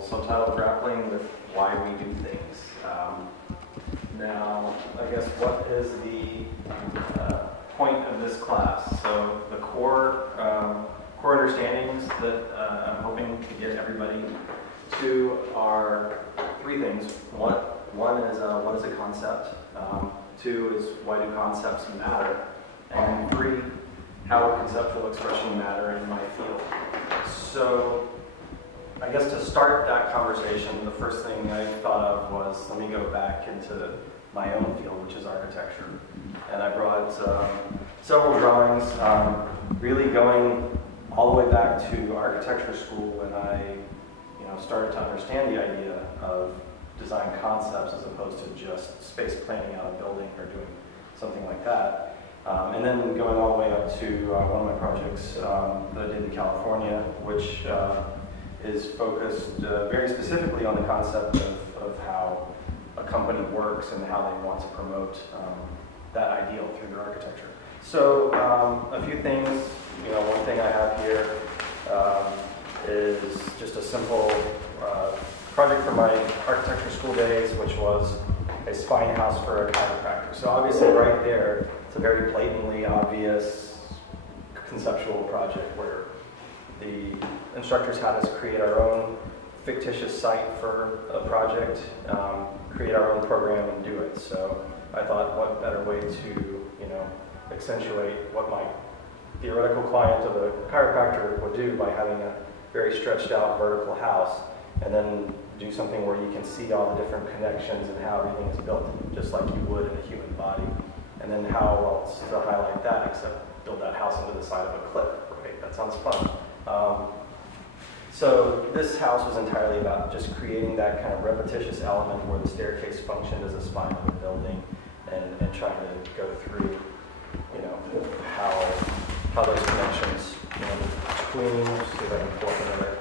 will subtitle Grappling with Why We Do Things. Now, I guess what is the point of this class? So the core understandings that I'm hoping to get everybody to are three things. One is what is a concept? Two is why do concepts matter? And three, how will conceptual expression matter in my field? So I guess to start that conversation, the first thing I thought of was, let me go back into my own field, which is architecture. And I brought several drawings, really going all the way back to architecture school when I started to understand the idea of design concepts as opposed to just space planning out a building or doing something like that. And then going all the way up to one of my projects that I did in California, which is focused very specifically on the concept of how a company works and how they want to promote that ideal through their architecture. So a few things, one thing I have here is just a simple project from my architecture school days, which was a spine house for a chiropractor. So obviously right there, it's a very blatantly obvious conceptual project where the instructors had us create our own fictitious site for a project, create our own program and do it. So I thought, what better way to, accentuate what my theoretical client of a chiropractor would do by having a very stretched out vertical house, and then do something where you can see all the different connections and how everything is built, just like you would in a human body. And then how else to highlight that except build that house into the side of a cliff, right? That sounds fun. So this house was entirely about just creating that kind of repetitious element where the staircase functioned as a spine of the building, and trying to go through, how those connections, between, see if I can pull up another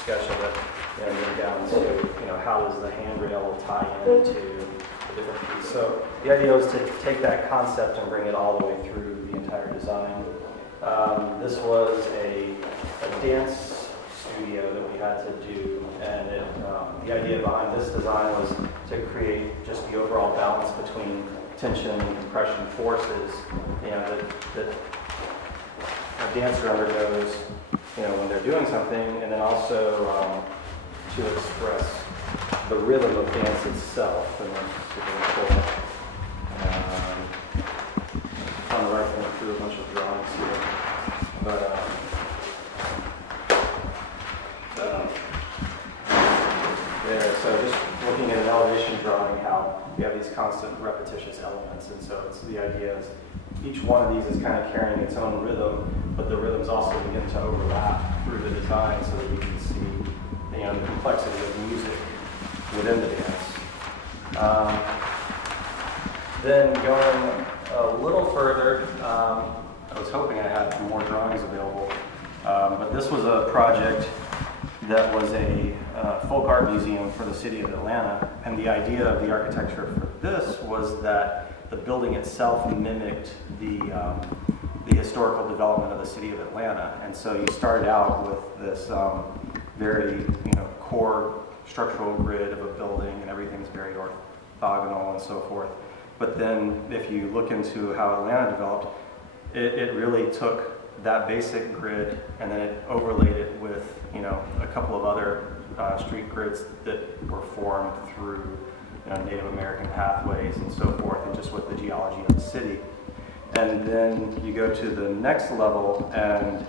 sketch of it, go down to, how does the handrail tie into the different pieces. So the idea was to take that concept and bring it all the way through the entire design. This was a dance studio that we had to do, and the idea behind this design was to create just the overall balance between tension and compression forces, that a dancer undergoes, when they're doing something, and then also to express the rhythm of dance itself. And then super cool. On the right, going through a bunch of drawings here, but there. So just looking at an elevation drawing, how you have these constant repetitious elements, and so it's the idea is each one of these is kind of carrying its own rhythm, but the rhythms also begin to overlap through the design so that you can see the complexity of music within the dance. Then going a little further, I was hoping I had more drawings available, but this was a project that was a folk art museum for the city of Atlanta, and the idea of the architecture for this was that the building itself mimicked the historical development of the city of Atlanta. And so you started out with this very core structural grid of a building, and everything's very orthogonal and so forth. But then if you look into how Atlanta developed, it really took that basic grid and then it overlaid it with a couple of other street grids that were formed through Native American pathways and so forth, and just with the geology of the city. And then you go to the next level, and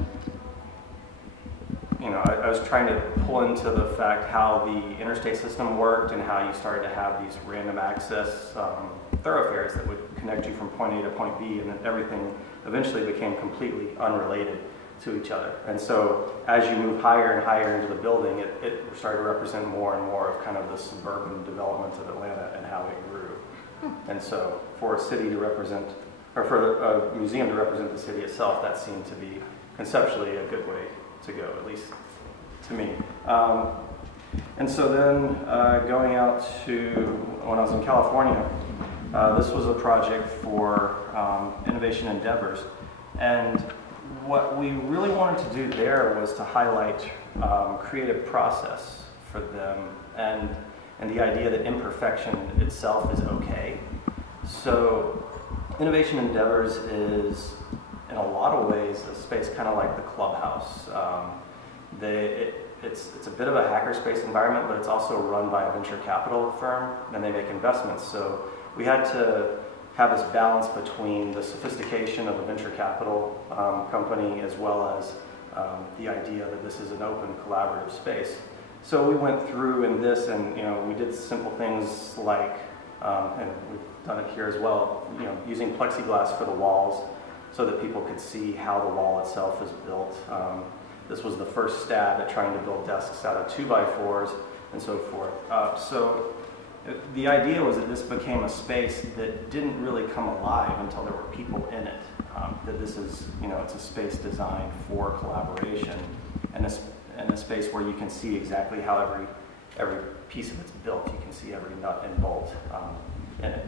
I was trying to pull into the fact how the interstate system worked and how you started to have these random access thoroughfares that would connect you from point A to point B, and then everything eventually became completely unrelated to each other. And so as you move higher and higher into the building, it started to represent more and more of kind of the suburban development of Atlanta and how it grew. And so for a city to represent, or for a museum to represent the city itself, that seemed to be conceptually a good way to go, at least to me. And so then going out to, when I was in California, this was a project for Innovation Endeavors. And what we really wanted to do there was to highlight creative process for them, and the idea that imperfection itself is okay. So Innovation Endeavors is, in a lot of ways, a space kind of like the Clubhouse. It's a bit of a hackerspace environment, but it's also run by a venture capital firm, and they make investments. So we had to have this balance between the sophistication of a venture capital company as well as the idea that this is an open, collaborative space. So we went through in this, and we did simple things like, and we've done it here as well, using plexiglass for the walls so that people could see how the wall itself is built. This was the first stab at trying to build desks out of 2x4s and so forth. So the idea was that this became a space that didn't really come alive until there were people in it. That this is, it's a space designed for collaboration, and a space where you can see exactly how every piece of it's built. You can see every nut and bolt in it.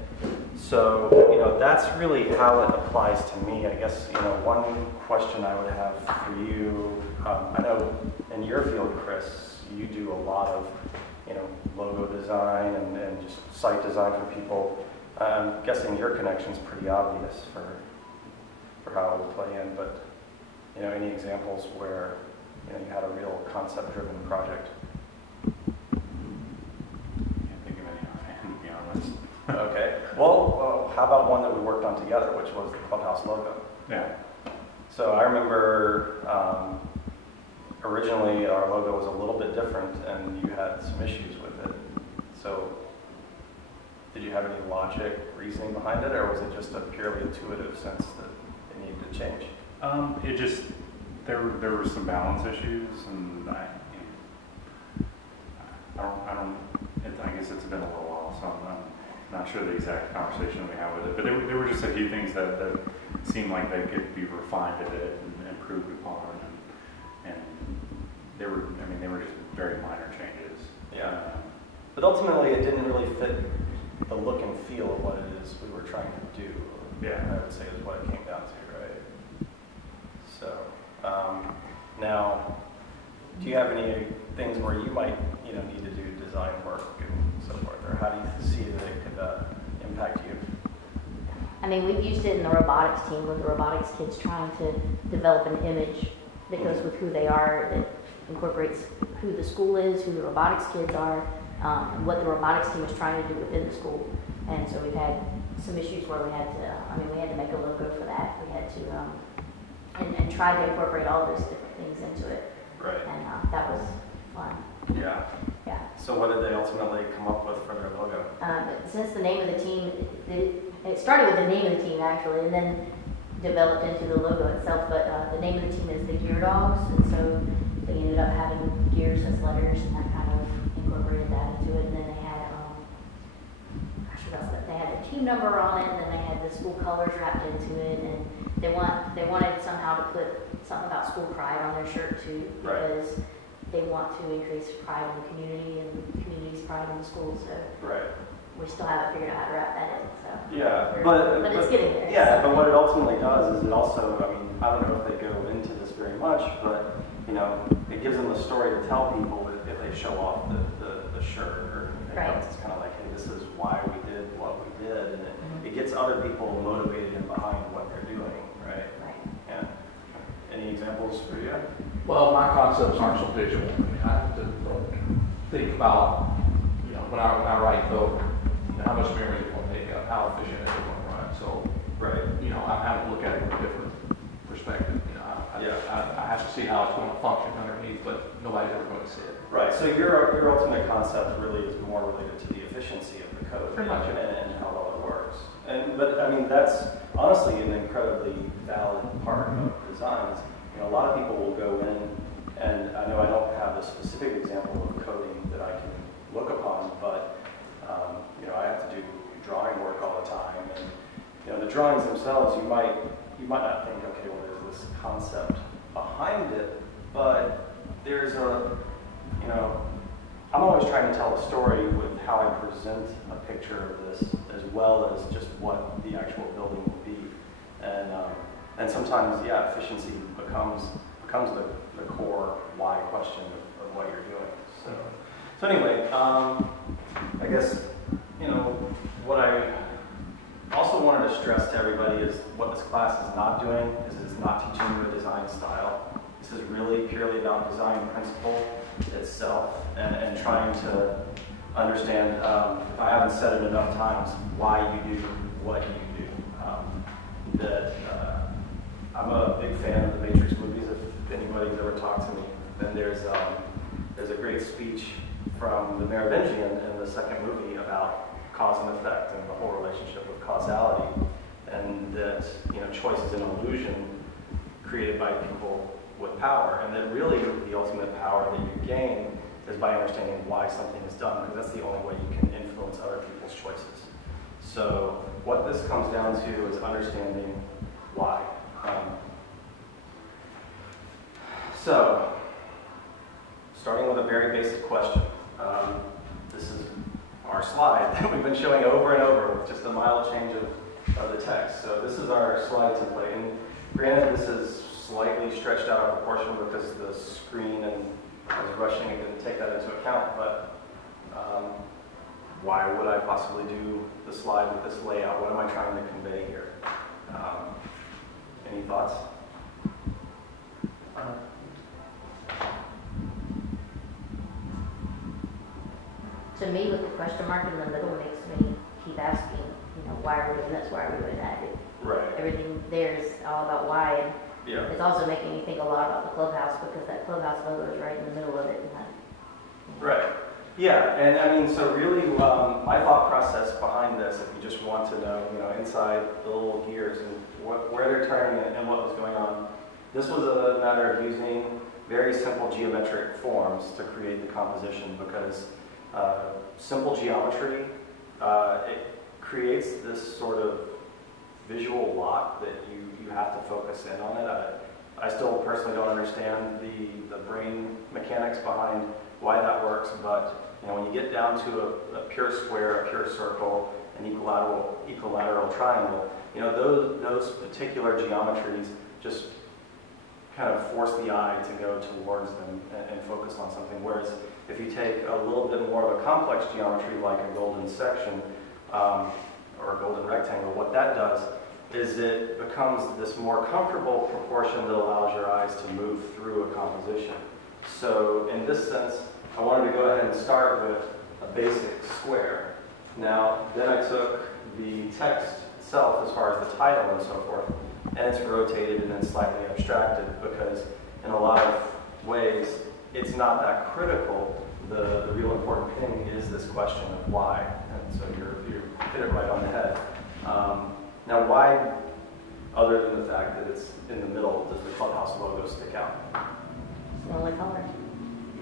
So, that's really how it applies to me. I guess, one question I would have for you, I know in your field, Chris, you do a lot of, logo design and just site design for people. I'm guessing your connection's pretty obvious for how it would play in, but, any examples where, you had a real concept-driven project? Can't think of any offhand, to be honest. Okay. Well, how about one that we worked on together, which was the Clubhouse logo? Yeah. So I remember originally our logo was a little bit different, and you had some issues with it. So did you have any logic, reasoning behind it, or was it just a purely intuitive sense that it needed to change? It just, there were some balance issues, and I guess it's been a little while, so I'm not sure the exact conversation we had with it, but there were just a few things that seemed like they could be refined a bit and improved upon, and they were just very minor changes. Yeah. But ultimately, it didn't really fit the look and feel of what it is we were trying to do. Yeah. I would say is what it came down to, right? So, now, do you have any things where you might, need to do design work and so forth, or how do you see that it could impact you? I mean, we've used it in the robotics team with the robotics kids trying to develop an image that goes with who they are, that incorporates who the school is, who the robotics kids are, and what the robotics team is trying to do within the school. And so we've had some issues where we had to make a logo for that. We had to, and try to incorporate all those different things into it. Right. And that was fun. Yeah. Yeah. So what did they ultimately come up with for their logo? Since the name of the team, it started with the name of the team actually, and then developed into the logo itself. But the name of the team is the Gear Dogs, and so they ended up having gears as letters, and that kind of incorporated that into it. And then they had, they had the team number on it, and then they had the school colors wrapped into it, and they wanted somehow to put something about school pride on their shirt too, because they want to increase pride in the community and the community's pride in the school. So we still haven't figured out how to wrap that in. So but it's getting there. Yeah, but what it ultimately does is it also, I don't know if they go into this very much, but it gives them a story to tell people if they show off the shirt or anything else. It's kind of like, hey, this is why we did what we did, and it gets other people motivated and behind what they're doing, right? Yeah. Any examples for you? Well, my concepts aren't so visual. I have to think about, when I write code, how much memory is it going to take up, how efficient is it going to run. So, I have to look at it from a different perspective. I have to see how it's going to function underneath, but nobody's ever going to see it. Right. So your ultimate concept really is more related to the efficiency of the code and how well it works. But that's honestly an incredibly valid part of designs. A lot of people will go in, and I know I don't have a specific example of coding that I can look upon, but I have to do drawing work all the time, and the drawings themselves, you might not think, okay, well, there's this concept behind it, but there's I'm always trying to tell a story with how I present a picture of this, as well as just what the actual building will be, and sometimes, efficiency becomes the core why question of what you're doing. So anyway, I guess, you know, what I also wanted to stress to everybody is what this class is not doing is it's not teaching you a design style. This is really purely about design principle itself and trying to understand, if I haven't said it enough times, why you do what you do. I'm a big fan of the Matrix movies. If anybody's ever talked to me, then there's a great speech from the Merovingian in the second movie about cause and effect and the whole relationship with causality, and that, you know, choice is an illusion created by people with power, and that really the ultimate power that you gain is by understanding why something is done, because that's the only way you can influence other people's choices. So what this comes down to is understanding why. So, starting with a very basic question. This is our slide that we've been showing over and over with just a mild change of the text. So this is our slide template. And granted, this is slightly stretched out of proportion because the screen and I was rushing and didn't take that into account, but why would I possibly do the slide with this layout? What am I trying to convey here? Any thoughts? To me, with the question mark in the middle makes me keep asking, you know, why are we doing this? Why are we doing that? Right. Everything there is all about why. And Yeah. it's also making me think a lot about the clubhouse because that clubhouse logo is right in the middle of it. And Right. Yeah, and I mean, so really, my thought process behind this, if you just want to know, you know, inside the little gears and where they're turning and what was going on, this was a matter of using very simple geometric forms to create the composition, because simple geometry, it creates this sort of visual lock that you have to focus in on it. I still personally don't understand the brain mechanics behind why that works, but you know, when you get down to a pure square, a pure circle, an equilateral triangle, you know, those particular geometries just kind of force the eye to go towards them and focus on something. Whereas if you take a little bit more of a complex geometry like a golden section or a golden rectangle, what that does is it becomes this more comfortable proportion that allows your eyes to move through a composition. So in this sense, I wanted to go ahead and start with a basic square. Now, then I took the text itself as far as the title and so forth, and it's rotated and then slightly abstracted because in a lot of ways, it's not that critical. The real important thing is this question of why. And so you hit it right on the head. Now, why, other than the fact that it's in the middle, does the clubhouse logo stick out? it's the only color.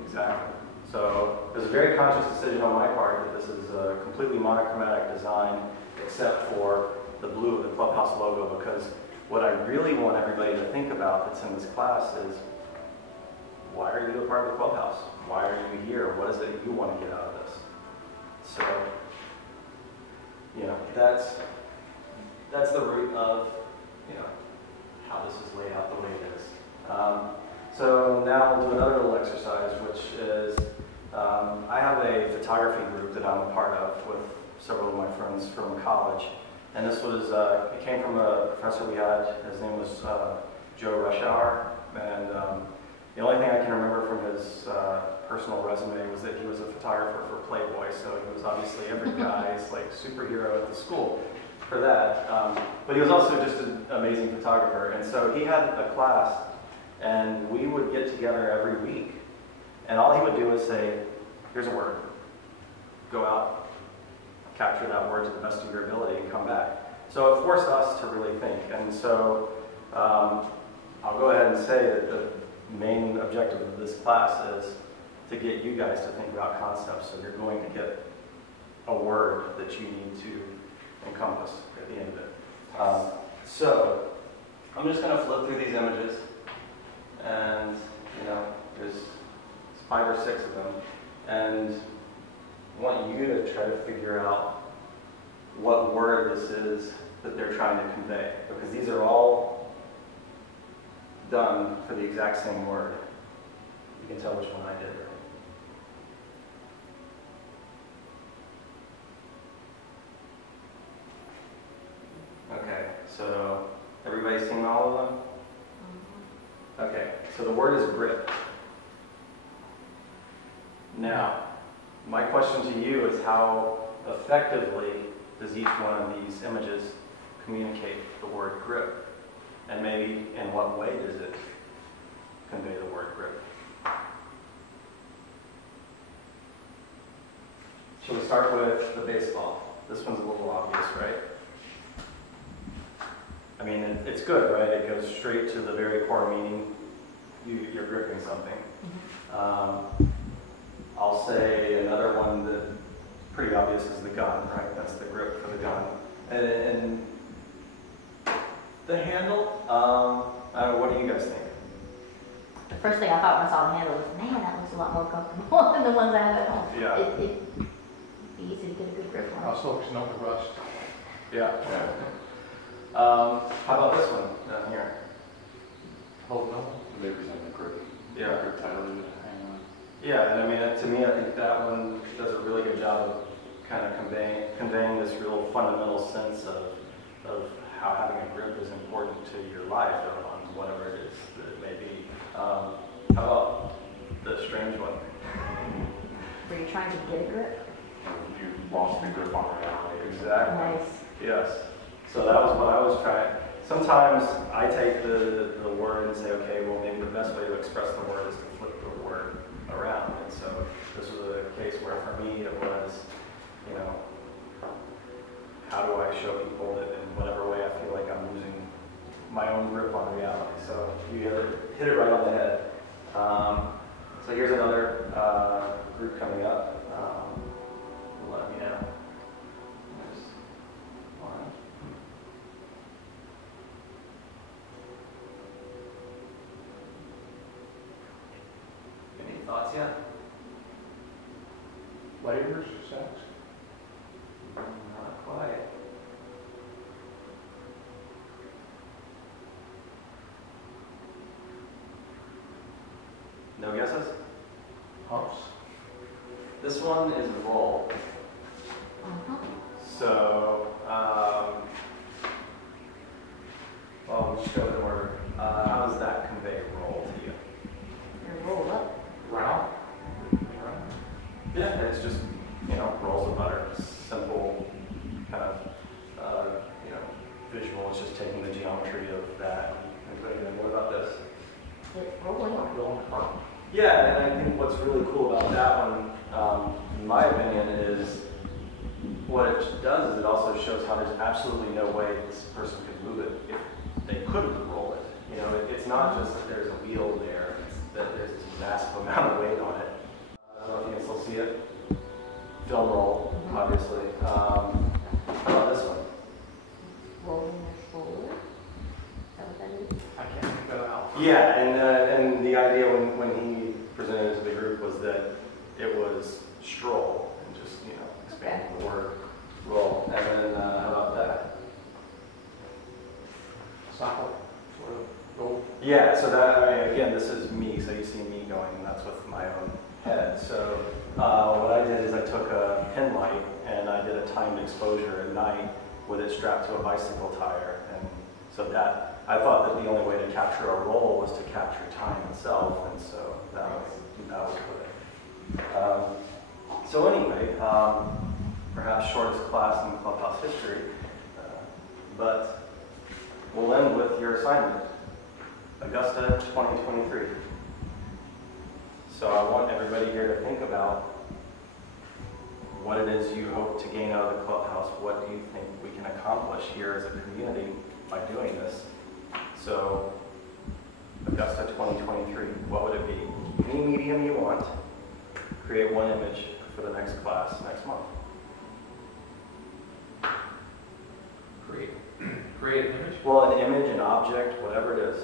Exactly. So there's a very conscious decision on my part that this is a completely monochromatic design except for the blue of the clubhouse logo, because what I really want everybody to think about that's in this class is, why are you a part of the clubhouse? Why are you here? What is it you want to get out of this? So, you know, that's the root of, you know, how this is laid out the way it is. So now we'll do another little exercise, which is, I have a photography group that I'm a part of with several of my friends from college. And this was, it came from a professor we had. His name was Joe Rushhour. And the only thing I can remember from his personal resume was that he was a photographer for Playboy. So he was obviously every guy's like superhero at the school for that. But he was also just an amazing photographer. And so he had a class, and we would get together every week. And all he would do is say, here's a word. Go out, capture that word to the best of your ability, and come back. So it forced us to really think. And so I'll go ahead and say that the main objective of this class is to get you guys to think about concepts. So you're going to get a word that you need to encompass at the end of it. So I'm just going to flip through these images. And, you know, there's 5 or 6 of them. And I want you to try to figure out what word this is that they're trying to convey. Because these are all done for the exact same word. You can tell which one I did, right? So the word is grip. Now, my question to you is how effectively does each one of these images communicate the word grip? And maybe in what way does it convey the word grip? Shall we start with the baseball? This one's a little obvious, right? I mean, it's good, right? It goes straight to the very core meaning. You're gripping something. I'll say another one that's pretty obvious is the gun, right? That's the grip for the gun. And the handle, I don't know, what do you guys think? The first thing I thought when I saw the handle was, man, that looks a lot more comfortable than the ones I have at home. Yeah. It'd be easy to get a good grip on. How folks know the rust. Yeah. How about this one down here? Hold no. Maybe something grip. Yeah. Grip tighter to hang on. Yeah, and I mean, to me, I think that one does a really good job of kind of conveying this real fundamental sense of how having a grip is important to your life or on whatever it is that it may be. How about the strange one? Were you trying to get a grip? You lost the grip on reality. Exactly. Nice. Yes. So that was what I was trying. Sometimes I take the word and say, okay, well, maybe the best way to express the word is to flip the word around. And so this was a case where for me it was, you know, how do I show people that in whatever way I feel like I'm losing my own grip on reality. So you hit it right on the head. So here's another group coming up. Let me know. There's one. Any thoughts yet? Layers, sex. Not quite. No guesses? Humps. This one is roll. So, well, we'll just go in order. How does that convey roll to you? Or roll up. Round. Yeah, it's just, you know, rolls of butter. Simple kind of, visual. It's just taking the geometry of that. Anybody know what about this? It's rolling. Rolling apart. Yeah, and I think what's really cool about that one, in my opinion, is what it does is it also shows how there's absolutely no way this person could move it if they couldn't roll it. You know, it's not just that there's a wheel there, it's that there's this massive amount of weight on it. I don't know if you can still see it. Film roll, obviously. How about this one? Rolling your shoulder. Is that what that is? I can't think that out. Yeah, and the idea when he presented it to the group was that it was stroll and just, you know, expanding the word roll. And then how about that? Solid. Sort of roll. Yeah, so that, I mean, again, this is me, so you see me going, and that's with my own head. So what I did is I took a pin light and I did a timed exposure at night with it strapped to a bicycle tire. And so that, I thought that the only way to capture a roll was to capture time itself, and so that was what it. So anyway, perhaps shortest class in Clubhouse history, but we'll end with your assignment, Augusta 2023. So I want everybody here to think about what it is you hope to gain out of the clubhouse. What do you think we can accomplish here as a community by doing this? So, Augusta 2023, what would it be? Any medium you want, create one image for the next class next month. Create an image. Well, an image, an object, whatever it is.